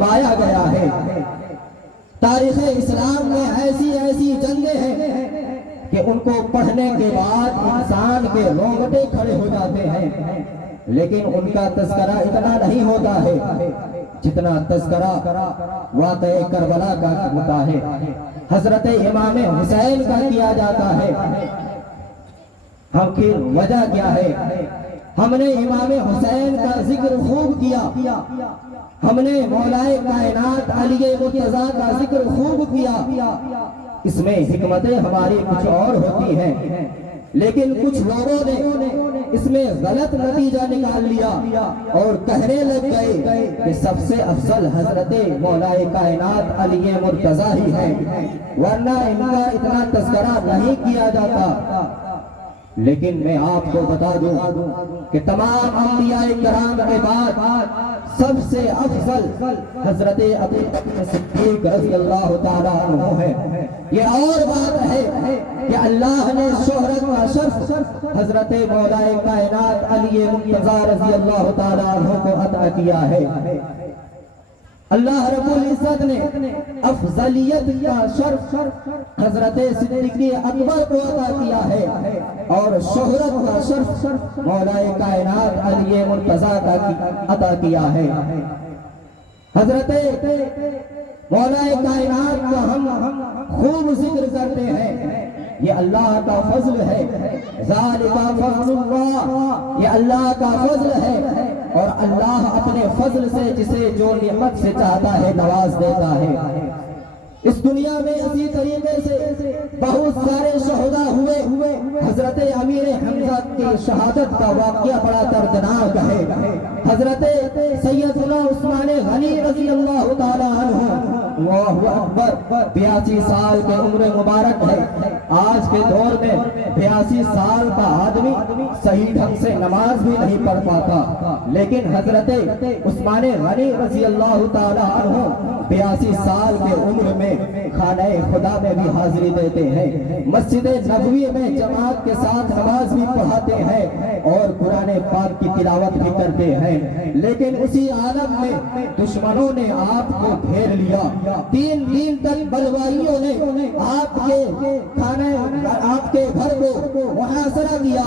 دبایا گیا ہے۔ تاریخ اسلام میں ایسی ایسی جنگیں ہیں کہ ان کو پڑھنے کے بعد انسان کے رونگٹے کھڑے ہو جاتے ہیں، لیکن ان کا تذکرہ اتنا نہیں ہوتا ہے جتنا تذکرہ واقعہ کربلا کا ہوتا ہے، حضرت امام حسین کا کیا جاتا ہے۔ آخر وجہ کیا ہے؟ ہم نے امام حسین کا ذکر خوب کیا، ہم نے مولا کائنات علی مرتضیٰ کا ذکر خوب کیا، اس میں حکمتیں ہماری کچھ اور ہوتی ہیں، لیکن کچھ لوگوں نے اس میں غلط نتیجہ نکال لیا اور کہنے لگ گئے کہ سب سے افضل حضرت مولا کائنات علی مرتضیٰ ہی ہے، ورنہ ان کا اتنا تذکرہ نہیں کیا جاتا۔ لیکن میں آپ کو بتا دوں کہ تمام انبیاء کرام کے بعد سب سے افضل حضرت ابو بکر صدیق رضی اللہ تعالیٰ عنہ ہے۔ یہ اور بات ہے کہ اللہ نے شہرت کا شرف حضرت مولا کائنات علی مرتضیٰ رضی اللہ تعالیٰ عنہ کو عطا کیا ہے۔ اللہ رب العزت نے افضلیت کا شرف حضرت صدیق اکبر کو عطا کیا ہے، اور شہرت کا شرف مولا کائنات علی مرتضیٰ کا عطا کیا ہے۔ حضرت مولا کائنات کا ہم خوب ذکر کرتے ہیں، یہ اللہ کا فضل ہے، ذالک فضل اللہ، یہ اللہ کا فضل ہے، اور اللہ اپنے فضل سے جسے جو نعمت سے چاہتا ہے نواز دیتا ہے۔ اس دنیا میں اسی طریقے سے بہت سارے شہداء ہوئے، حضرت امیر حمزہ کی شہادت کا واقعہ بڑا دردناک ہے۔ حضرت سیدنا عثمان غنی رضی اللہ تعالیٰ عنہ، اللہ اکبر، 82 سال کے عمر مبارک ہے۔ آج کے دور میں 82 سال کا آدمی صحیح ڈھنگ سے نماز بھی نہیں پڑھ پاتا، لیکن حضرت عثمان غنی رضی اللہ تعالیٰ عنہ 82 سال کے عمر میں خانہ خدا میں بھی حاضری دیتے ہیں، مسجد نبوی میں جماعت کے ساتھ نماز بھی پڑھاتے ہیں اور قرآن پاک کی تلاوت بھی کرتے ہیں، لیکن اسی عالم میں دشمنوں نے آپ کو گھیر لیا۔ 3 دن تک بلوائیوں نے آپ کے گھر کو محاصرہ کیا،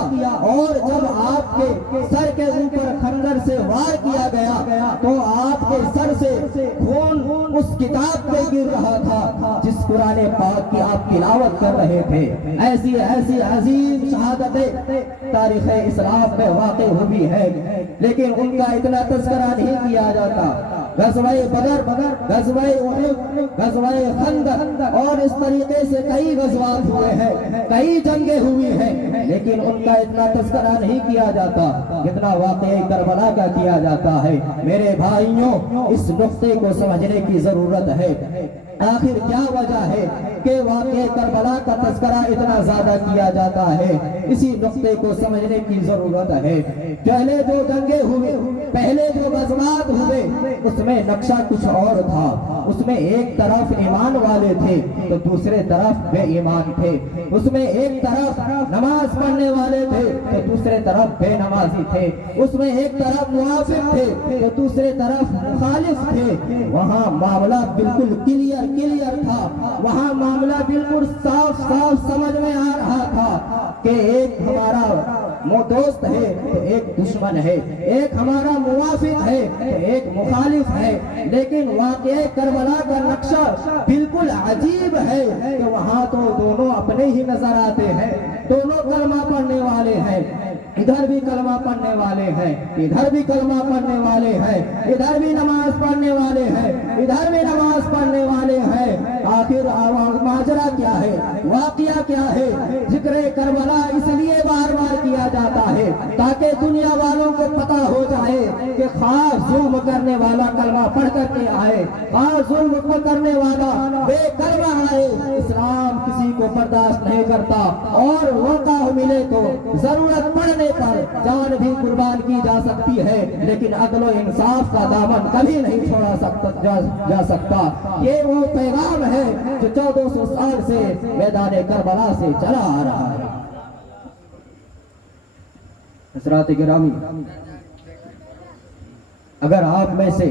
اور جب آپ کے سر کے اوپر خنجر سے وار کیا گیا تو آپ کے سر سے خون اس کتاب پہ گر رہا تھا جس قرآن پاک کی آپ تلاوت کر رہے تھے۔ ایسی ایسی عظیم شہادتیں تاریخ اسلام میں واقع ہوئی ہے، لیکن ان کا اتنا تذکرہ نہیں کیا جاتا۔ غزوہ بدر، غزوہ احد، غزوہ خندق اور اس طریقے سے کئی غزوات ہوئے ہیں، کئی جنگیں ہوئی ہیں، لیکن ان کا اتنا تذکرہ نہیں کیا جاتا جتنا واقعہ کربلا کا کیا جاتا ہے۔ میرے بھائیوں، اس نقطے کو سمجھنے کی ضرورت ہے۔ آخر کیا وجہ ہے کہ واقعہ کربلا کا تذکرہ اتنا زیادہ کیا جاتا ہے؟ اسی نقطے کو سمجھنے کی ضرورت ہے۔ پہلے جو جنگیں ہوئے، پہلے جو غزوات ہوئے، اس میں نقشہ کچھ اور تھا۔ اس میں ایک طرف ایمان والے تھے تو دوسرے طرف بے ایمان تھے، اس میں ایک طرف نماز پڑھنے والے تھے تو دوسرے طرف بے نمازی تھے، اس میں ایک طرف موافق تھے تو دوسرے طرف مخالف تھے۔ وہاں معاملہ بالکل کلیئر تھا، وہاں معاملہ بالکل صاف سمجھ میں آ رہا تھا کہ ایک ہمارا دوست ہے تو ایک دشمن ہے، ایک ہمارا موافق ہے تو ایک مخالف ہے۔ لیکن واقعہ کربلا کا نقشہ بالکل عجیب ہے کہ وہاں تو دونوں اپنے ہی نظر آتے ہیں، دونوں کلمہ پڑھنے والے ہیں، ادھر بھی کلمہ پڑھنے والے ہیں، ادھر بھی کلمہ پڑھنے والے ہیں، ادھر بھی نماز پڑھنے والے ہیں، ادھر بھی نماز پڑھنے والے ہیں۔ آخر ماجرا کیا ہے؟ واقعہ کیا ہے؟ ذکر کربلا اس لیے بار بار کیا جاتا ہے تاکہ دنیا والوں کو پتا ہو جائے کہ خاص ظلم کرنے والا کلمہ پڑھ کر کے آئے، خاص ظلم کرنے والا بے کلمہ آئے، اسلام کسی کو برداشت نہیں کرتا، اور موقع ملے تو ضرورت پڑنے پر جان بھی قربان کی جا سکتی ہے، لیکن عدل و انصاف کا دامن کبھی نہیں چھوڑا جا سکتا۔ یہ وہ پیغام ہے جو 1400 سال سے میدان کربلا سے چلا آ رہا ہے۔ حضرات گرامی، اگر آپ میں سے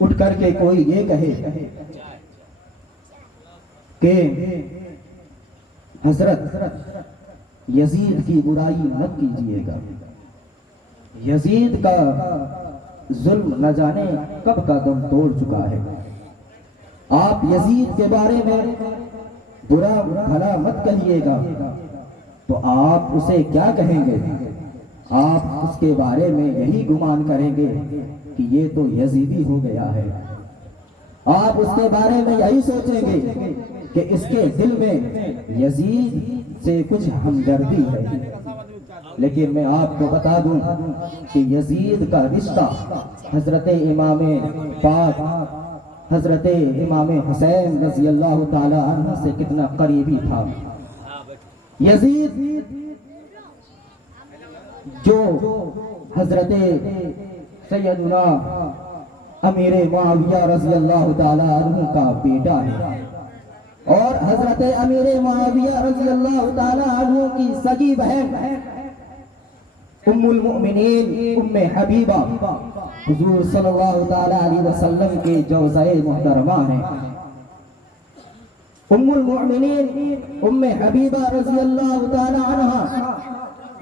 اٹھ کر کے کوئی یہ کہے کہ حضرت یزید کی برائی مت کیجیے گا، یزید کا ظلم نہ جانے کب کا دم توڑ چکا ہے، آپ یزید کے بارے میں برا بھلا مت کہیے گا، تو آپ اسے کیا کہیں گے؟ آپ اس کے بارے میں یہی گمان کریں گے کہ یہ تو یزیدی ہو گیا ہے، آپ اس کے بارے میں یہی سوچیں گے کہ اس کے دل میں یزید سے کچھ ہمدردی ہے۔ لیکن میں آپ کو بتا دوں کہ یزید کا رشتہ حضرت امام پاک حضرت امام حسین رضی اللہ تعالی عنہ سے کتنا قریبی تھا۔ یزید جو حضرت سیدنا امیر معاویہ رضی اللہ تعالی عنہ کا بیٹا ہے، اور حضرت امیر معاویہ رضی اللہ تعالی عنہ کی سگی بہن ام المؤمنین ام حبیبہ حضور صلی اللہ تعالی علیہ وسلم کے جوزہ محترمہ ہیں۔ ام المؤمنین ام حبیبہ رضی اللہ تعالی عنہ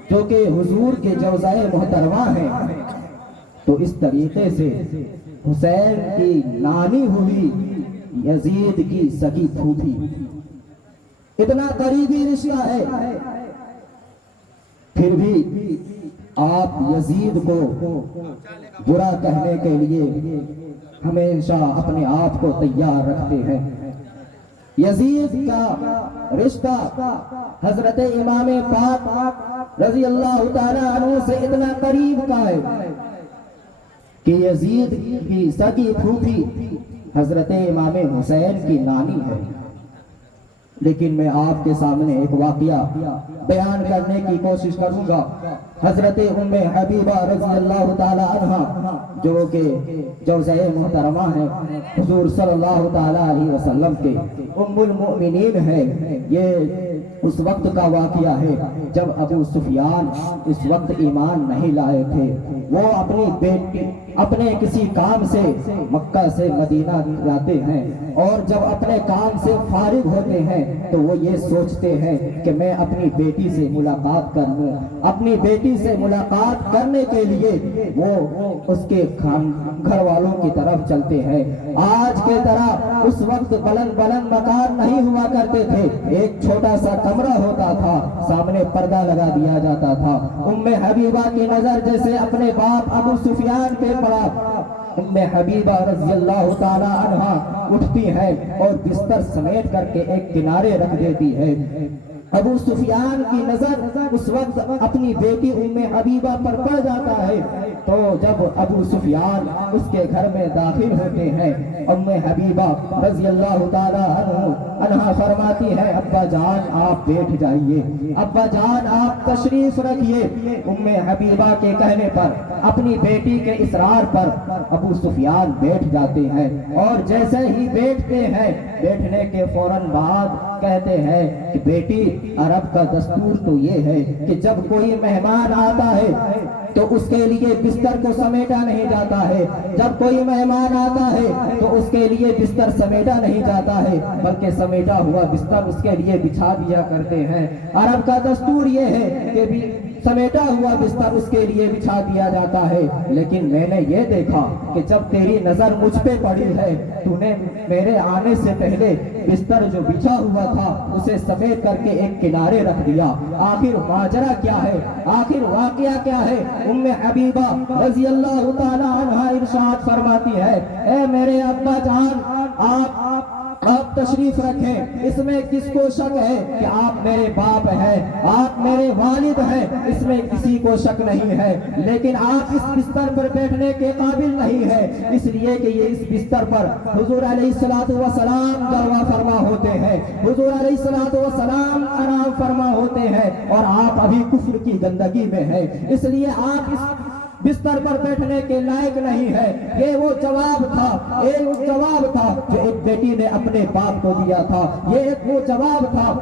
جو کہ حضور کے جوزہ محترمہ ہیں، تو اس طریقے سے حسین کی نانی ہوئی یزید کی سگی پھوپھی، اتنا قریبی رشتہ ہے، پھر بھی آپ یزید کو برا کہنے کے لیے ہمیشہ اپنے آپ کو تیار رکھتے ہیں۔ یزید کا رشتہ حضرت امام پاک رضی اللہ تعالی عنہ سے اتنا قریب کا ہے کہ یزید کی سگی پھوپھی حضرت امام حسین کی نانی ہے۔ لیکن میں آپ کے سامنے ایک واقعہ بیان کرنے کی کوشش کروں گا۔ حضرت ام حبیبہ رضی اللہ تعالی عنہ جو کہ جوزہ محترمہ ہیں حضور صلی اللہ تعالی علیہ وسلم کے ام المؤمنین ہے، یہ اس وقت کا واقعہ ہے جب ابو سفیان اس وقت ایمان نہیں لائے تھے۔ وہ اپنی بیٹی اپنے کسی کام سے مکہ سے مدینہ جاتے ہیں، اور جب اپنے کام سے فارغ ہوتے ہیں تو وہ یہ سوچتے ہیں کہ میں اپنی بیٹی سے ملاقات کر لوں۔ اپنی بیٹی سے ملاقات کرنے کے لیے وہ اس کے گھر والوں کی طرف چلتے ہیں۔ آج کے طرح اس وقت بلند بلند مکان نہیں ہوا کرتے تھے، ایک چھوٹا سا کمرہ ہوتا تھا، سامنے پردہ لگا دیا جاتا تھا۔ ام حبیبہ کی نظر جیسے اپنے باپ ابو سفیان پہ پڑا، ام حبیبہ رضی اللہ تعالی عنہ اٹھتی ہے اور بستر سمیٹ کر کے ایک کنارے رکھ دیتی ہے۔ ابو سفیان کی نظر اس وقت اپنی بیٹی ام حبیبہ پر پڑ جاتا ہے، تو جب ابو سفیان اس کے گھر میں داخل ہوتے ہیں، ام حبیبہ رضی اللہ تعالی عنہ فرماتی ہے ابا جان آپ بیٹھ جائیے، ابا جان آپ تشریف رکھیے۔ ام حبیبہ کے کہنے پر اپنی بیٹی کے اصرار پر ابو سفیان بیٹھ جاتے ہیں، اور جیسے ہی بیٹھتے ہیں بیٹھنے کے فوراً بعد کہتے ہیں کہ بیٹی عرب کا دستور تو یہ ہے کہ جب کوئی مہمان آتا ہے تو اس کے لیے بستر کو سمیٹا نہیں جاتا ہے، جب کوئی مہمان آتا ہے تو اس کے لیے بستر سمیٹا نہیں جاتا ہے، بلکہ سمیٹا ہوا بستر اس کے لیے بچھا دیا کرتے ہیں۔ عرب کا دستور یہ ہے کہ سمیٹا ہوا بستر اس کے لیے بچھا دیا جاتا ہے۔ لیکن میں نے یہ دیکھا کہ جب تیری نظر مجھ پہ پڑی ہے تو نے میرے آنے سے پہلے بستر جو بچھا ہوا تھا اسے سمیٹ کر کے ایک کنارے رکھ دیا۔ آخر ماجرا کیا ہے، آخر واقعہ کیا ہے؟ ام حبیبہ رضی اللہ تعالی عنہ ارشاد فرماتی ہے اے میرے ابا جان آپ تشریف رکھیں، اس میں کس کو شک ہے کہ آپ میرے باپ ہیں، آپ میرے والد ہیں، اس میں کسی کو شک نہیں ہے، لیکن آپ اس بستر پر بیٹھنے کے قابل نہیں ہیں، اس لیے کہ یہ اس بستر پر حضور علیہ السلام جلوہ فرما ہوتے ہیں، حضور علیہ السلام آرام فرما ہوتے ہیں، اور آپ ابھی کفر کی گندگی میں ہیں، اس لیے آپ اس بستر پر بیٹھنے کے لائق نہیں ہے۔ یہ وہ جواب تھا جو ایک بیٹی نے اپنے باپ کو دیا تھا، یہ ایک وہ جواب تھا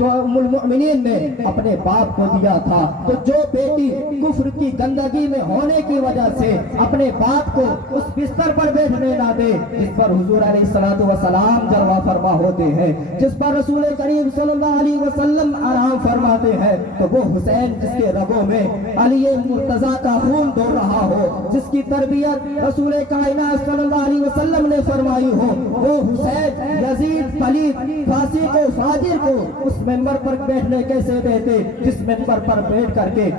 جو ام المؤمنین نے اپنے باپ کو دیا تھا، تو جو بیٹی کفر کی گندگی میں ہونے کی وجہ سے اپنے باپ کو اس بستر پر بیٹھنے نہ دے جس پر حضور علیہ الصلوۃ والسلام جلوہ فرما ہوتے ہیں، جس پر رسول کریم صلی اللہ علیہ وسلم آرام فرماتے ہیں، تو وہ حسین جس کے رگوں میں علی مرتضیٰ کا خون دوڑ رہا ہو، جس کی تربیت رسول کائنات صلی اللہ علیہ وسلم نے فرمائی ہو، وہ حسین یزید پلید فاسق و فاجر کو اس منبر پر بیٹھنے کیسے دیتے جس منبر پر بیٹھ کر کے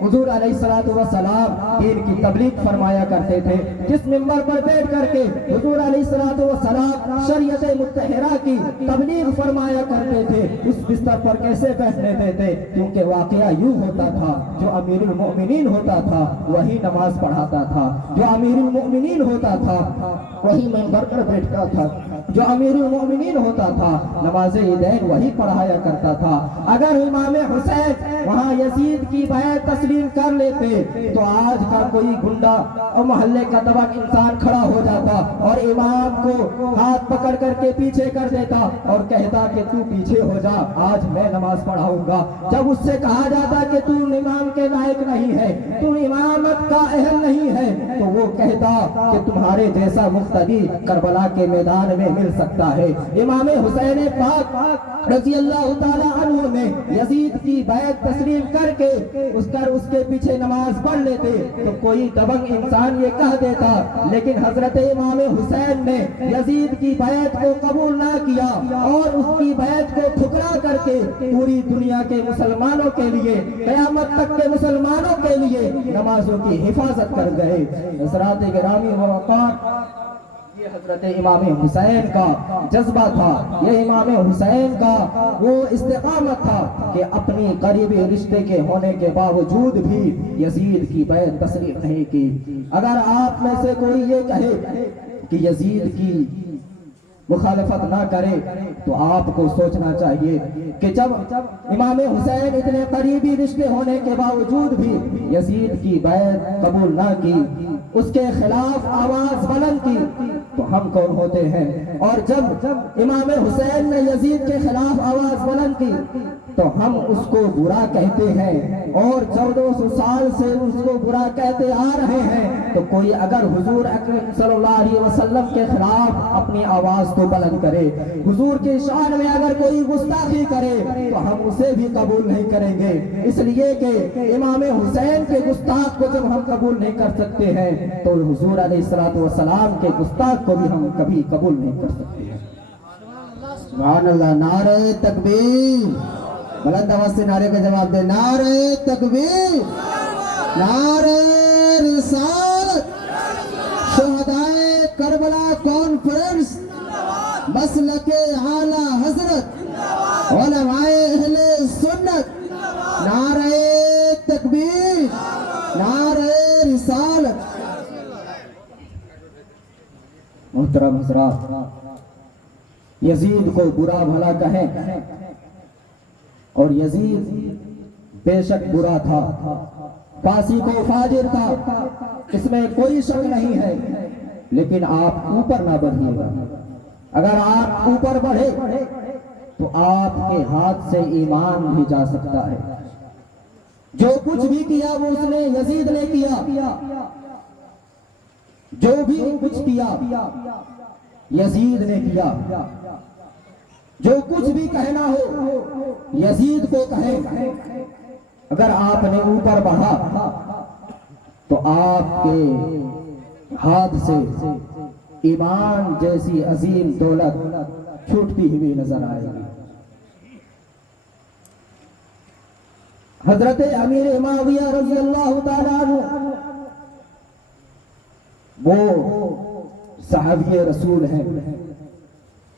حضور علیہ الصلوۃ والسلام دین کی تبلیغ فرمایا کرتے تھے، جس منبر پر بیٹھ کر کے حضور علیہ الصلوۃ والسلام شریعت مطہرہ کی تبلیغ فرمایا کرتے تھے، اس بستر پر کیسے بیٹھنے دیتے؟ کیونکہ واقعہ یوں ہوتا تھا، جو امیر المؤمنین ہوتا تھا وہی نماز پڑھاتا تھا، جو امیر المؤمنین ہوتا تھا وہی منبر پر بیٹھتا تھا، جو امیر المؤمنین ہوتا تھا نماز عیدین وہی پڑھایا کرتا تھا۔ اگر امام حسین وہاں یزید کی بیعت تسلیم کر لیتے تو آج کا کوئی گنڈا اور محلے کا دبک انسان کھڑا ہو جاتا اور امام کو ہاتھ پکڑ کر کے پیچھے کر دیتا اور کہتا کہ تو پیچھے ہو جا، آج میں نماز پڑھاؤں گا۔ جب اس سے کہا جاتا کہ تو امام کے لائق نہیں ہے، تو امامت کا اہل نہیں ہے، تو وہ کہتا کہ تمہارے جیسا مقتدی کربلا کے میدان میں مل سکتا ہے۔ امام حسین پاک رضی اللہ تعالی عنہ نے یزید کی بیعت تسلیم کر کے اس کے پیچھے نماز پڑھ لیتے تو کوئی دبنگ انسان یہ کہہ دیتا، لیکن حضرت امام حسین نے یزید کی بیعت کو قبول نہ کیا اور اس کی بیعت کو ٹھکرا کر کے پوری دنیا کے مسلمانوں کے لیے، قیامت تک کے مسلمانوں کے لیے نمازوں کی حفاظت کر گئے۔ حضرات گرامی و وقار، یہ حضرت امام حسین کا جذبہ تھا، یہ امام حسین کا وہ استقامت تھا کہ اپنی قریبی رشتے کے ہونے کے باوجود بھی یزید کی بیعت تسلیم نہیں کی۔ اگر آپ میں سے کوئی یہ کہے کہ یزید کی مخالفت نہ کرے تو آپ کو سوچنا چاہیے کہ جب امام حسین اتنے قریبی رشتے ہونے کے باوجود بھی یزید کی بیعت قبول نہ کی، اس کے خلاف آواز بلند کی، تو ہم کون ہوتے ہیں؟ اور جب امام حسین نے یزید کے خلاف آواز بلند کی تو ہم اس کو برا کہتے ہیں، اور 1400 سال سے اس کو برا کہتے آ رہے ہیں، تو کوئی اگر حضور اکرم صلی اللہ علیہ وسلم کے خلاف اپنی آواز کو بلند کرے، حضور کی شان میں اگر کوئی گستاخی کرے تو ہم اسے بھی قبول نہیں کریں گے، اس لیے کہ امام حسین کے گستاخ کو جب ہم قبول نہیں کر سکتے ہیں تو حضور علیہ الصلوۃ والسلام کے گستاخ کو بھی ہم کبھی قبول نہیں کر سکتے ہیں۔ سبحان اللہ، نعرہ تکبیر، بلند آواز سے نعرے کا جواب دے، نعرہ تکبیر، نعرہ رسالت، شہدائے کربلا کانفرنس، مسلک اعلی حضرت، علماء اہل سنت، نعرہ تکبیر، نعرہ رسالت۔ محترم حضرات، یزید کو برا بھلا کہیں اور یزید بے شک برا تھا، فاسق و فاجر تھا، اس میں کوئی شک نہیں ہے، لیکن آپ اوپر نہ بڑھیے گا۔ اگر آپ اوپر بڑھے تو آپ کے ہاتھ سے ایمان بھی جا سکتا ہے۔ جو کچھ بھی کیا وہ اس نے یزید نے کیا، جو بھی کچھ کیا یزید نے کیا، جو کچھ بھی کہنا ہو یزید کو کہیں۔ اگر آپ نے اوپر بڑھا تو آپ کے ہاتھ سے ایمان جیسی عظیم دولت چھوٹتی ہوئی نظر آئے گی۔ حضرت امیر معاویہ رضی اللہ تعالیٰ عنہ وہ صحابی رسول ہیں،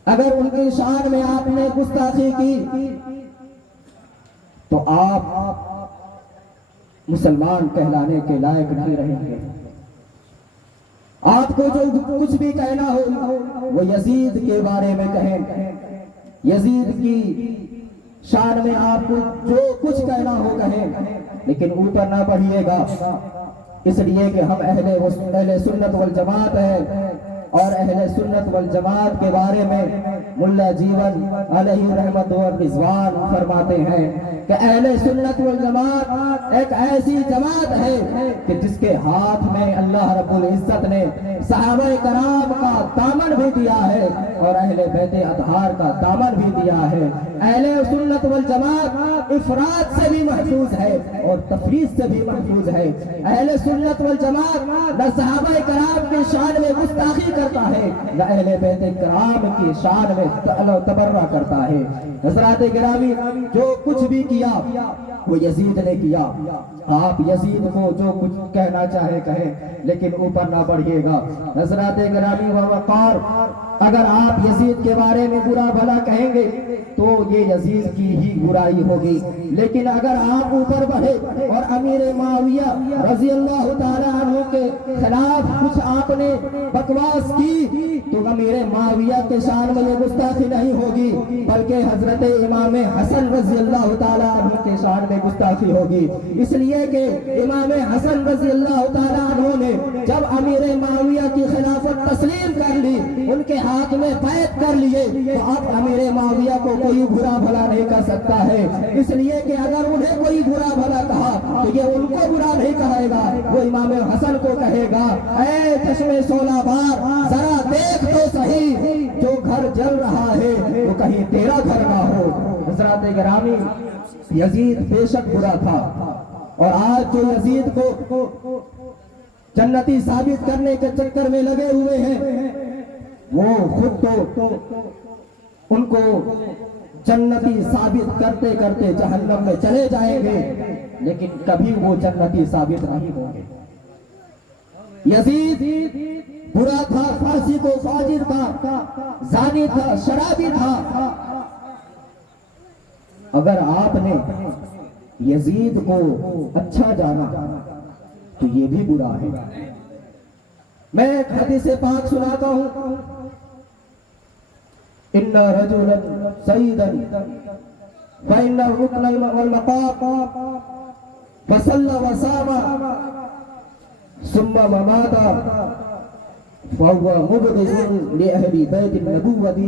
اگر ان کی شان میں آپ نے گستاخی کی تو آپ مسلمان کہلانے کے لائق نہیں رہیں گے۔ آپ کو جو کچھ بھی کہنا ہو وہ یزید کے بارے میں کہیں، یزید کی شان میں آپ کو جو کچھ کہنا ہو کہیں، لیکن اوپر نہ بڑھیے گا، اس لیے کہ ہم اہل سنت والجماعت ہیں، اور اہل سنت والجماعت کے بارے میں ملا جیون علیہ رحمت و رضوان فرماتے ہیں کہ اہل سنت والجماعت ایک ایسی جماعت ہے کہ جس کے ہاتھ میں اللہ رب العزت نے صحابہ کرام کا دامن بھی دیا ہے اور اہل بیت اطہار کا دامن بھی دیا ہے۔ اہل سنت والجماعت افراد سے بھی محفوظ ہے اور تفریق سے بھی محفوظ ہے۔ اہل سنت والجماعت نہ صحابہ کرام کی شان میں گستاخی کرتا ہے نہ اہل بیت کرام کی شان میں تبرہ کرتا ہے۔ حضرات گرامی، جو کچھ بھی کیا وہ یزید نے کیا۔ آپ یزید کو جو کچھ کہنا چاہے کہیں لیکن اوپر نہ بڑھیے گا۔ حضرات گرامی و وقار، اگر آپ یزید کے بارے میں برا بھلا کہیں گے تو یہ یزید کی ہی برائی ہوگی، لیکن اگر آپ اوپر بڑھے اور امیر معاویہ رضی اللہ تعالیٰ عنہ کے خلاف کچھ آپ نے بکواس کی تو امیر معاویہ کے شان میں یہ گستاخی نہیں ہوگی بلکہ حضرت امام حسن رضی اللہ تعالیٰ عنہ کے شان میں گستاخی ہوگی۔ اس لیے کہ امام حسن رضی اللہ تعالیٰ عنہ نے جب امیر معاویہ کی خلافت تسلیم کر لی، ان کے ہاتھ میں بیعت کر لیے، تو اب امیر معاویہ کو کوئی برا بھلا نہیں کر سکتا ہے۔ اس لیے کہ اگر انہیں کوئی برا بھلا کہا تو یہ ان کو برا نہیں کہے گا، وہ امام حسن کو کہے گا اے چشمے شعلہ بار ذرا دیکھ تو صحیح، جو گھر جل رہا ہے وہ کہیں تیرا گھر نہ ہو۔ حضرات گرامی، یزید بے شک برا تھا، اور آج جو یزید کو جنتی ثابت کرنے کے چکر میں لگے ہوئے ہیں وہ خود تو ان کو جنتی ثابت کرتے کرتے جہنم میں چلے جائیں گے، لیکن کبھی وہ جنتی ثابت نہیں ہوں گے۔ یزید برا تھا، فاسق و فاجر تھا، زانی تھا، شرابی تھا۔ اگر آپ نے یزید کو اچھا جانا تو یہ بھی برا ہے۔ میں ایک حدیث پاک سناتا ہوں، ان رجلا سیدا فإن الركن والمقام فصلى وصام ثم مات فهو مبغض لأهل بيت النبوة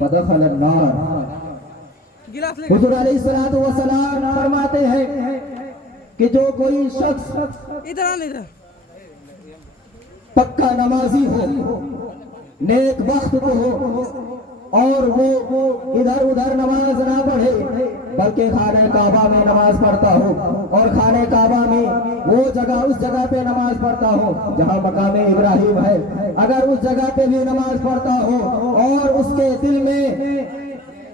فدخل النار۔ حضور علیہ الصلوۃ والسلام فرماتے ہیں کہ جو کوئی شخص پکا نمازی ہو، نیک وقت کو ہو، اور وہ ادھر ادھر نماز نہ پڑھے بلکہ خانہ کعبہ میں نماز پڑھتا ہو، اور خانہ کعبہ میں وہ جگہ اس جگہ پہ نماز پڑھتا ہو جہاں مقام ابراہیم ہے، اگر اس جگہ پہ بھی نماز پڑھتا ہو اور اس کے دل میں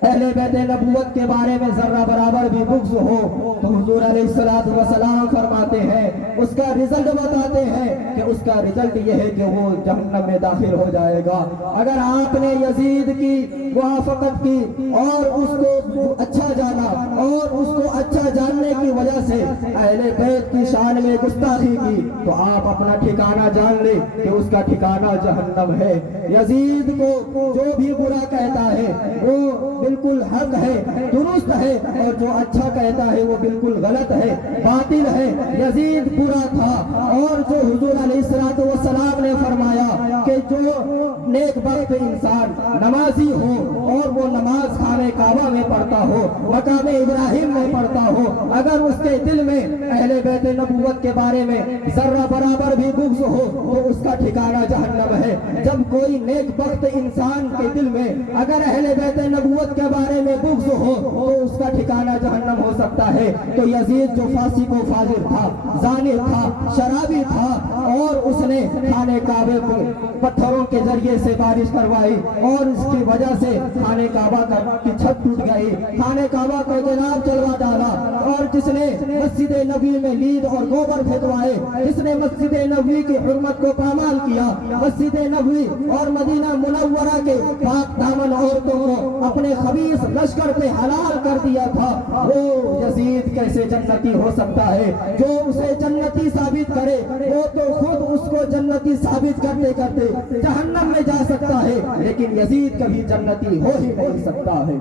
اہل بیت نبوت کے بارے میں ذرہ برابر بھی بغض ہو تو حضور علیہ الصلوۃ والسلام فرماتے ہیں، اس کا رزلٹ بتاتے ہیں کہ اس کا رزلٹ یہ ہے کہ وہ جہنم میں داخل ہو جائے گا۔ اگر آپ نے یزید کی موافقت کی اور اس کو اچھا جانا اور اس کو اچھا جاننے کی وجہ سے اہل بیت کی شان میں گستاخی کی تو آپ اپنا ٹھکانہ جان لیں کہ اس کا ٹھکانہ جہنم ہے۔ یزید کو جو بھی برا کہتا ہے وہ بالکل حق ہے، درست ہے، اور جو اچھا کہتا ہے وہ بالکل غلط ہے، باطل ہے۔ یزید برا تھا، اور جو حضور علیہ الصلوۃ والسلام نے فرمایا کہ جو نیک بخت انسان نمازی ہو اور وہ نماز خانہ کعبہ میں پڑھتا ہو، مقام ابراہیم میں پڑھتا ہو، اگر اس کے دل میں اہل بیت نبوت کے بارے میں ذرہ برابر بھی بغض ہو تو اس کا ٹھکانہ جہنم ہے۔ جب کوئی نیک بخت انسان کے دل میں اگر اہل بیت نبوت کے بارے میں بغض ہو تو اس کا ٹھکانہ جہنم ہو سکتا ہے۔ تو یزید جو فاسق و فاجر تھا، زانی تھا، شرابی تھا، اور اس نے خانہ کعبے کو پتھروں کے ذریعے سے بارش کروائی اور اس کی وجہ سے خانہ کعبہ کی چھت ٹوٹ گئی، خانہ کعبہ کو جناب چلوا ڈالا، اور جس نے مسجد نبوی میں لید اور گوبر پھینکوائے، جس نے مسجد نبوی کی حرمت کو پامال کیا، مسجد نبوی اور مدینہ منورہ کے پاک دامن عورتوں کو اپنے خبیث لشکر پہ حلال کر دیا تھا، وہ یزید کیسے جنتی ہو سکتا ہے؟ جو اسے جنتی ثابت کرے وہ تو خود اس کو جنتی ثابت کرتے کرتے جہنم میں جا سکتا ہے، لیکن یزید کبھی جنتی ہو ہی نہیں سکتا ہے۔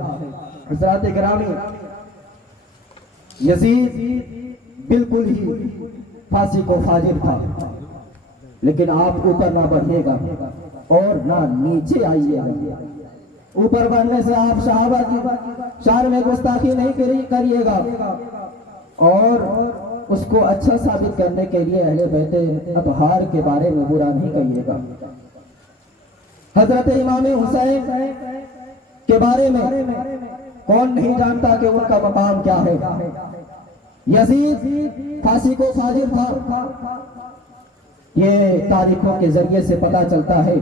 حضرات گرامی، یزید بالکل ہی فاسق و فاجر تھا، لیکن آپ اوپر نہ بڑھیے گا اور نہ نیچے آئیے گا۔ اوپر بڑھنے سے آپ صحابہ کی شان میں گستاخی نہیں کریے گا، اور اس کو اچھا ثابت کرنے کے لیے اہل بیت اطہار کے بارے میں برا نہیں کہیے گا۔ حضرت امام حسین کے بارے میں کون نہیں جانتا کہ ان کا مقام کیا ہے۔ یزید پھانسی کو فاجر تھا، یہ تاریخوں کے ذریعے سے پتہ چلتا ہے،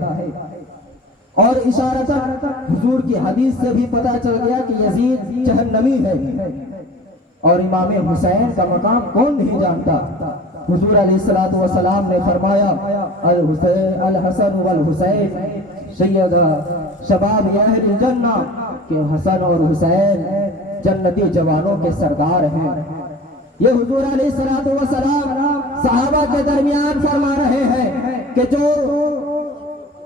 اور اشارتاً حضور کی حدیث سے بھی پتہ چل گیا کہ یزید جہنمی ہے۔ اور امام حسین کا مقام کون نہیں جانتا۔ حضور علیہ السلام نے فرمایا الحسن والحسین سیدہ شباب اہل الجنہ، کہ حسن اور حسین جنتی جوانوں کے سردار ہیں۔ یہ حضور علیہ السلام صحابہ کے درمیان فرما رہے ہیں کہ جو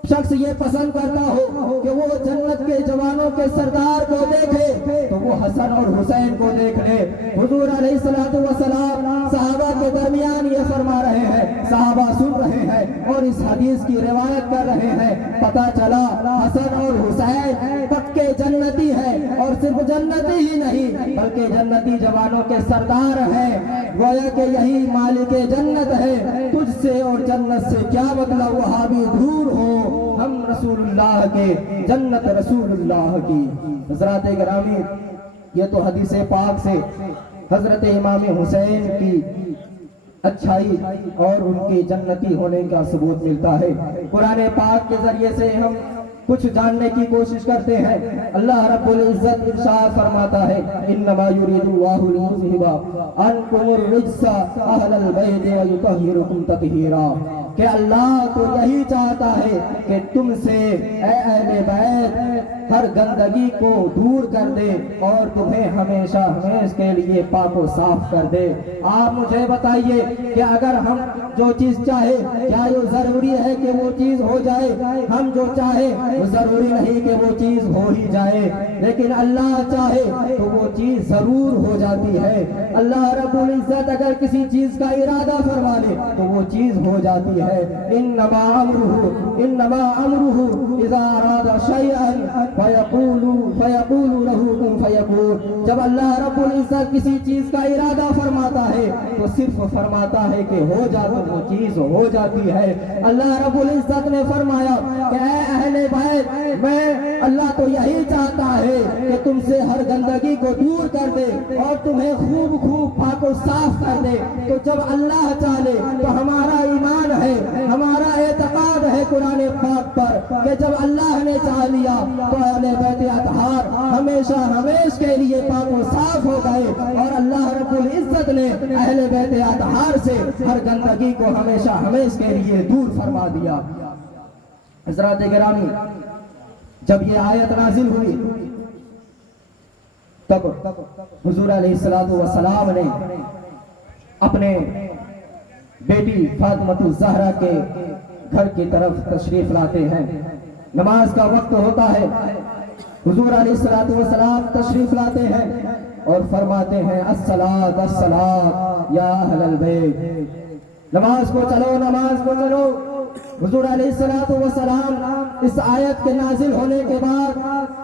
شخص یہ پسند کرتا ہو کہ وہ جنت کے جوانوں کے سردار کو دیکھے تو وہ حسن اور حسین کو دیکھ لے۔ حضور علیہ السلام صحابہ کے درمیان یہ فرما رہے ہیں، صحابہ سن رہے ہیں اور اس حدیث کی روایت کر رہے ہیں۔ پتہ چلا حسن اور حسین پکے جنتی ہیں، اور صرف جنتی ہی نہیں بلکہ جنتی جوانوں کے سردار ہیں۔ گویا کہ یہی مالک جنت ہے۔ تجھ سے اور جنت سے کیا مطلب، وہابی دور ہو، ہم رسول اللہ کے، جنت رسول اللہ کی۔ حضرات گرامی، یہ تو حدیث پاک سے حضرت امام حسین کی اچھائی اور ان کی جنتی ہونے کا ثبوت ملتا ہے۔ قرآن پاک کے ذریعے سے ہم کچھ جاننے کی کوشش کرتے ہیں۔ اللہ رب العزت ارشاد فرماتا ہے انما یرید اللہ لیذھب عنکم الرجس اہل البیت ویطہرکم تطہیرا، کہ اللہ تو یہی چاہتا ہے کہ تم سے اے اہل بیت ہر گندگی کو دور کر دے اور تمہیں ہمیشہ ہمیشہ کے لیے پاک و صاف کر دے۔ آپ مجھے بتائیے کہ اگر ہم جو چیز چاہے کیا یہ ضروری ہے کہ وہ چیز ہو جائے؟ ہم جو چاہے وہ ضروری نہیں کہ وہ چیز ہو ہی جائے، لیکن اللہ چاہے تو وہ چیز ضرور ہو جاتی ہے۔ اللہ رب العزت اگر کسی چیز کا ارادہ فرما لے تو وہ چیز ہو جاتی ہے۔ انما امرہ اذا اراد شیئا فیقول له کن فیکون، جب اللہ رب العزت کسی چیز کا ارادہ فرماتا ہے تو صرف فرماتا ہے کہ ہو جا تو وہ چیز ہو جاتی ہے۔ اللہ رب العزت نے فرمایا کہ اے اہل بیت، میں اللہ تو یہی چاہتا ہے کہ تم سے ہر گندگی کو دور کر دے اور تمہیں خوب خوب پاک و صاف کر دے۔ تو جب اللہ چاہے تو ہمارا ایمان ہے، ہمارا اعتقاد ہے قرآن پاک پر کہ جب اللہ نے چاہ لیا تو اہل بیت اطہار ہمیشہ ہمیشہ کے لیے پاک و صاف ہو گئے، اور اللہ رب العزت نے اہل بیت اطہار سے ہر گندگی کو ہمیشہ ہمیشہ کے لیے دور فرما دیا۔ حضرات گرامی، جب یہ آیت نازل ہوئی تب حضور علیہ السلام نے اپنے بیٹی فاطمہ الزہرا کے گھر کی طرف تشریف لاتے ہیں۔ نماز کا وقت ہوتا ہے، حضور علیہ السلام تشریف لاتے ہیں اور فرماتے ہیں الصلاۃ الصلاۃ یا اہل البیت، نماز کو چلو، نماز کو چلو۔ حضور علیہ السلام اس آیت کے نازل ہونے کے بعد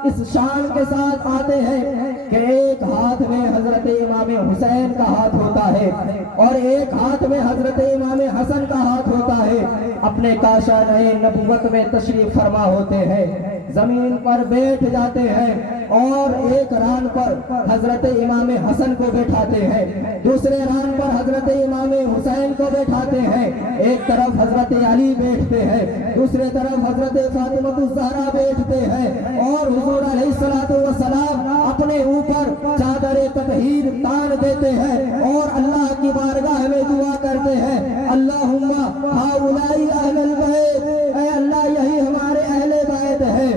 اس شان کے ساتھ آتے ہیں کہ ایک ہاتھ میں حضرت امام حسین کا ہاتھ ہوتا ہے اور ایک ہاتھ میں حضرت امام حسن کا ہاتھ ہوتا ہے۔ اپنے کاشانِ نبوت میں تشریف فرما ہوتے ہیں، زمین پر بیٹھ جاتے ہیں اور ایک ران پر حضرت امام حسن کو بیٹھاتے ہیں، دوسرے ران پر حضرت امام حسین کو بیٹھاتے ہیں، ایک طرف حضرت علی بیٹھتے ہیں، دوسرے طرف حضرت فاطمہ الزہرا بیٹھتے ہیں، اور حضور علیہ السلام اپنے اوپر چادر تطہیر تان دیتے ہیں اور اللہ کی بارگاہ میں دعا کرتے ہیں اللہم ہؤلاء اہل البیت، اے اللہ یہی ہمارے اہل بیت ہے،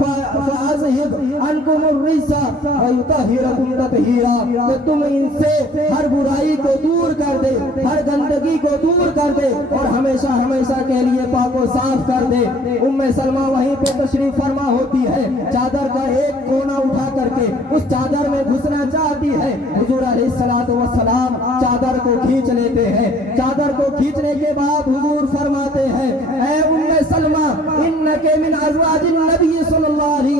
فَأَذْهِبْ عَنْكُمُ الرِّجْسَ وَيُطَهِّرَكُمْ تَطْهِيرًا، کہ تم ان سے ہر برائی کو دور کر دے، ہر گندگی کو دور کر دے اور ہمیشہ ہمیشہ کے لیے پاک و صاف کر دے۔ ام سلمہ وہیں پہ تشریف فرما ہوتی ہے، چادر کا ایک کونا اٹھا کر کے اس چادر میں گھسنا چاہتی ہے، حضور علیہ السلام چادر کو کھینچ لیتے ہیں۔ چادر کو کھینچنے کے بعد حضور فرماتے ہیں اے ام سلمہ انک من ازواج النبی صلی اللہ علیہ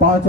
5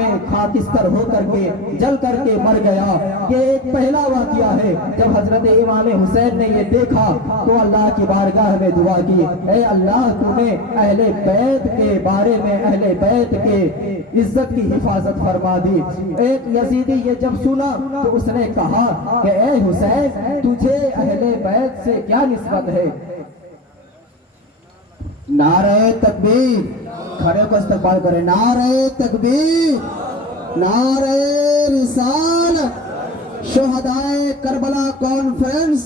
میں خاکستر ہو کر کے جل کر کے مر گیا۔ یہ ایک پہلا واقعہ ہے۔ جب حضرت امام حسین نے یہ دیکھا تو اللہ کی بارگاہ میں دعا کی، اے اللہ تو نے اہل بیت کے بارے میں اہل بیت کے عزت کی حفاظت فرما دی۔ ایک یزیدی یہ جب سنا تو اس نے کہا کہ اے حسین تجھے اہل بیت سے کیا نسبت ہے؟ نعرہ تکبیر، کھڑے کو استقبال کریں، نعرہ تکبیر، نعرہ رسالت، شہدائے کربلا کانفرنس،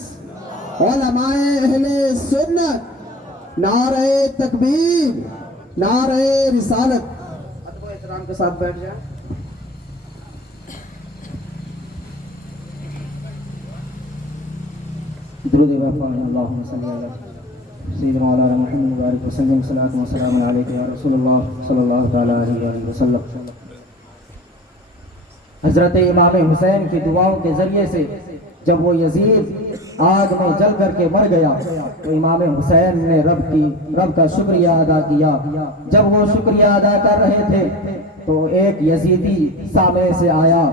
علماء اہل سنت، نعرہ تکبیر، نعرہ رسالت۔ ادب و احترام کے ساتھ بیٹھ جائیں۔ درود و اللہم صلی اللہ سیدنا مولانا محمد مبارک وسلم، صلاۃ و سلام علیک یا رسول اللہ صلی اللہ تعالی علیہ وسلم۔ حضرت امام حسین کی دعاؤں کے ذریعے سے جب وہ یزید آگ میں جل کر کے مر گیا تو امام حسین نے رب کا شکریہ ادا کیا۔ جب وہ شکریہ ادا کر رہے تھے تو ایک یزیدی سامنے سے آیا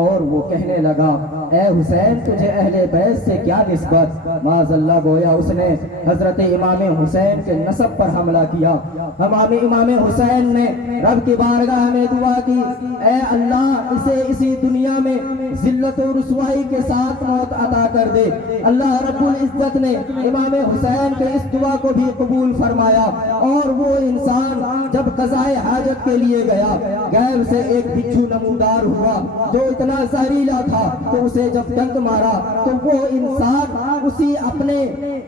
اور وہ کہنے لگا، اے حسین تجھے اہل بیت سے کیا نسبت؟ معاذ اللہ، گویا اس نے حضرت امام حسین کے نسب پر حملہ کیا۔ امام حسین نے رب کی بارگاہ میں دعا کی، اے اللہ اسے اسی دنیا میں ذلت و رسوائی کے ساتھ موت عطا کر دے۔ اللہ رب العزت نے امام حسین کے اس دعا کو بھی قبول فرمایا، اور وہ انسان جب قضائے حاجت کے لیے گیا، غیب سے ایک بچھو نمودار ہوا جو اتنا زہریلا تھا تو اسے جب ڈنک مارا تو وہ انسان اسی اپنے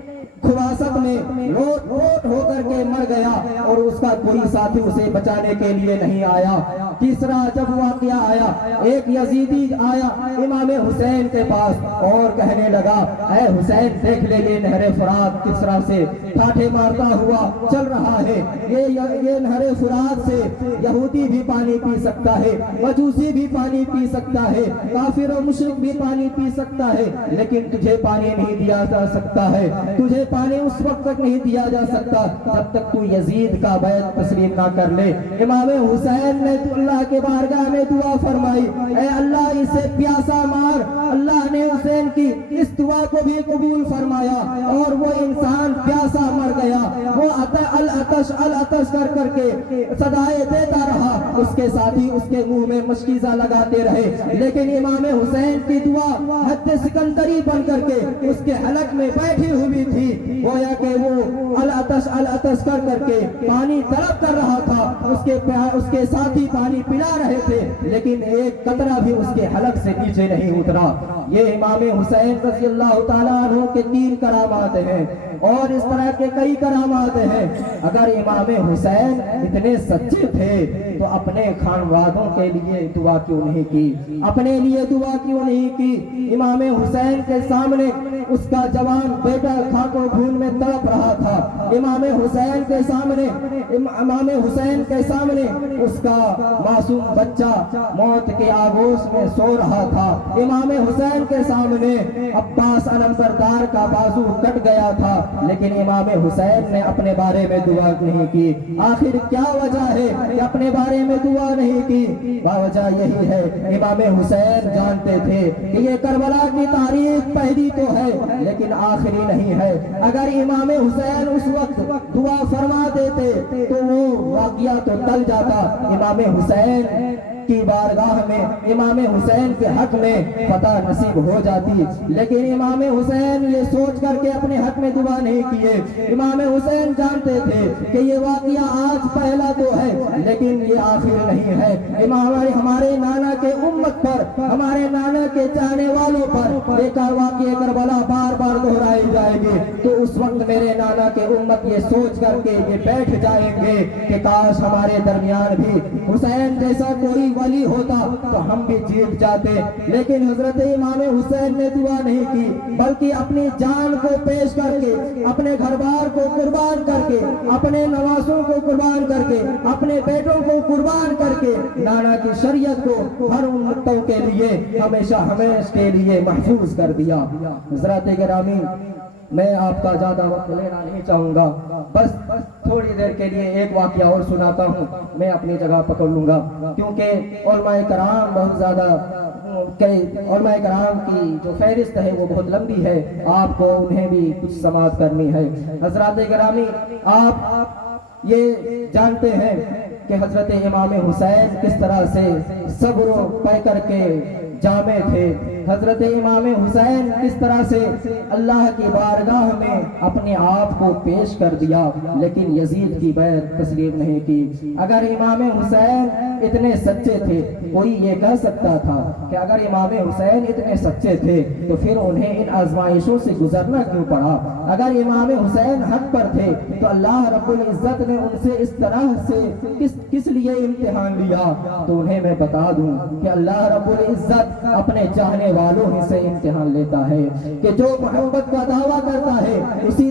خباثت میں لوٹ پوٹ ہو کر کے مر گیا، اور اس کا کوئی ساتھی اسے بچانے کے لیے نہیں آیا۔ تیسرا جب واقعہ آیا، ایک یزیدی آیا امام حسین کے پاس اور کہنے لگا، اے حسین دیکھ لے یہ نہر فرات کس طرح سے ٹھاٹھے مارتا ہوا چل رہا ہے۔ یہ نہر فرات سے یہودی بھی پانی پی سکتا ہے، مجوسی بھی پانی پی سکتا ہے، کافر و مشرک بھی پانی پی سکتا ہے، لیکن تجھے پانی نہیں دیا جا سکتا ہے، تجھے پانی اس وقت تک نہیں دیا جا سکتا جب تک تو یزید کا بیعت تسلیم نہ کر لے۔ امام حسین نے اللہ کے بارگاہ میں دعا فرمائی، اے اللہ اسے پیاسا مار۔ اللہ نے حسین کی اس دعا کو بھی قبول فرمایا اور وہ انسان پیاسا مر گیا۔ وہ العطش العطش کر کر کے صدائے دیتا رہا، اس کے ساتھی اس کے منہ میں مشکیزہ لگاتے رہے، لیکن امام حسین کی دعا حد سکندری بن کر کے اس کے حلق میں بیٹھی ہوئی تھی، گویا کہ وہ العطش العطش کر کر کے پانی طلب کر رہا تھا، اس کے ساتھی پانی پلا رہے تھے، لیکن ایک قطرہ بھی اس کے حلق سے نیچے نہیں اترا۔ یہ امام حسین رضی اللہ تعالیٰ عنہ کے 3 کرامات ہیں، اور اس طرح کے کئی کرامات ہیں۔ اگر امام حسین اتنے سچے تھے تو اپنے خانوادوں کے لیے دعا کیوں نہیں کی، اپنے لیے دعا کیوں نہیں کی؟ امام حسین کے سامنے اس کا جوان بیٹا خاک و خون میں تڑپ رہا تھا، امام حسین کے سامنے اس کا معصوم بچہ موت کے آغوش میں سو رہا تھا، امام حسین کے سامنے عباس علمبردار کا بازو کٹ گیا تھا، لیکن امام حسین نے اپنے بارے میں دعا نہیں کی۔ آخر کیا وجہ ہے کہ اپنے بارے میں دعا نہیں کی؟ وجہ یہی ہے، امام حسین جانتے تھے کہ یہ کربلا کی تاریخ پہلی تو ہے لیکن آخری نہیں ہے۔ اگر امام حسین اس وقت دعا فرما دیتے تو وہ واقعہ تو ٹل جاتا، امام حسین کی بارگاہ میں امام حسین کے حق میں فتح نصیب ہو جاتی، لیکن امام حسین یہ سوچ کر کے اپنے حق میں دعا نہیں کیے۔ امام حسین جانتے تھے کہ یہ واقعہ آج پہلا تو ہے لیکن یہ آخر نہیں ہے۔ ہمارے نانا کے امت پر، ہمارے نانا کے چاہنے والوں پر ایک واقعہ کربلا بار بار دہرائی جائے گی، تو اس وقت میرے نانا کے امت یہ سوچ کر کے یہ بیٹھ جائیں گے کہ کاش ہمارے درمیان بھی حسین جیسا کوئی ولی ہوتا تو ہم بھی جیت جاتے۔ لیکن حضرت امام حسین نے دعا نہیں کی، بلکہ اپنی جان کو پیش کر کے، اپنے گھر بار کو قربان کر کے، اپنے نواسوں کو قربان کر کے، اپنے بیٹوں کو قربان کر کے نانا کی شریعت کو ہر امتوں کے لیے ہمیشہ ہمیشہ کے لیے محفوظ کر دیا۔ حضرات گرامی، میں آپ کا زیادہ وقت لینا نہیں چاہوں گا، بس تھوڑی دیر کے لیے ایک واقعہ اور سناتا ہوں، میں اپنی جگہ پکڑ لوں گا، کیونکہ علماء کرام بہت زیادہ علماء کرام کی جو فہرست ہے وہ بہت لمبی ہے، آپ کو انہیں بھی کچھ سماعت کرنی ہے۔ حضرات گرامی، آپ یہ جانتے ہیں کہ حضرت امام حسین کس طرح سے صبر و پیکر کے جامع تھے۔ حضرت امام حسین کس طرح سے اللہ کی بارگاہ میں اپنے آپ کو پیش کر دیا، لیکن یزید کی بیعت تسلیم نہیں کی۔ اگر امام حسین اتنے سچے تھے، کوئی یہ کہہ سکتا تھا کہ اگر امام حسین اتنے سچے تھے تو پھر انہیں ان آزمائشوں سے گزرنا کیوں پڑا؟ اگر امام حسین حق پر تھے تو اللہ رب العزت نے ان سے اس طرح سے کس لیے امتحان لیا؟ تو انہیں میں بتا دوں کہ اللہ رب العزت اپنے چاہنے والوں ہی سے امتحان لیتا ہے، کہ جو محبت کا دعویٰ کرتا ہے اسی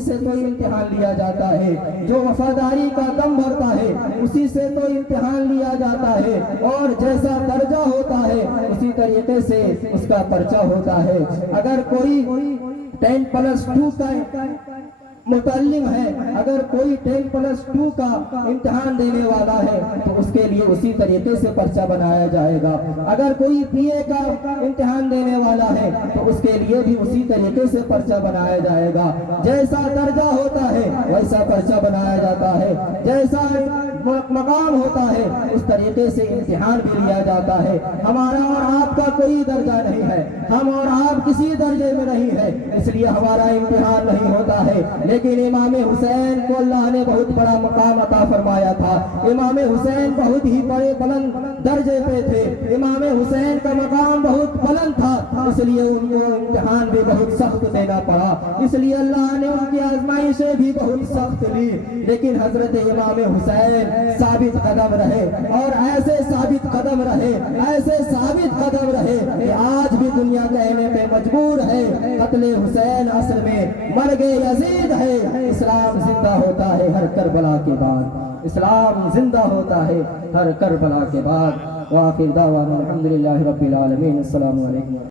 سے تو امتحان لیا جاتا ہے، جو وفاداری کا دم بھرتا ہے اسی سے تو امتحان لیا جاتا ہے، اور جیسا درجہ ہوتا ہے اسی طریقے سے اس کا پرچہ ہوتا ہے۔ اگر کوئی 10+2 کا متعلم ہے، اگر کوئی 10+2 کا امتحان دینے والا ہے تو اس کے لیے اسی طریقے سے پرچہ بنایا جائے گا۔ اگر کوئی BA کا امتحان دینے والا ہے تو اس کے لیے بھی اسی طریقے سے پرچہ بنایا جائے گا۔ جیسا درجہ ہوتا ہے ویسا پرچہ بنایا جاتا ہے، جیسا مقام ہوتا ہے اس طریقے سے امتحان بھی لیا جاتا ہے۔ ہمارا اور آپ کا کوئی درجہ نہیں ہے، ہم اور آپ کسی درجے میں نہیں ہے، اس لیے ہمارا امتحان نہیں ہوتا ہے، لیکن امام حسین کو اللہ نے بہت بڑا مقام عطا فرمایا تھا۔ امام حسین بہت ہی بڑے بلند درجے پہ تھے، امام حسین کا مقام بہت بلند تھا، اس لیے ان کو امتحان بھی بہت سخت دینا پڑا، اس لیے اللہ نے ان کی آزمائشیں بھی بہت سخت لی، لیکن حضرت امام حسین ثابت قدم رہے، اور ایسے ثابت قدم رہے، ایسے ثابت قدم رہے کہ آج بھی دنیا کہنے پہ مجبور ہے قتل حسین اصل میں مرگ یزید ہے۔ اسلام زندہ ہوتا ہے ہر کربلا کے بعد، اسلام زندہ ہوتا ہے ہر کربلا کے بعد۔ وآخر دعوانا الحمدللہ رب العالمین۔ السلام علیکم۔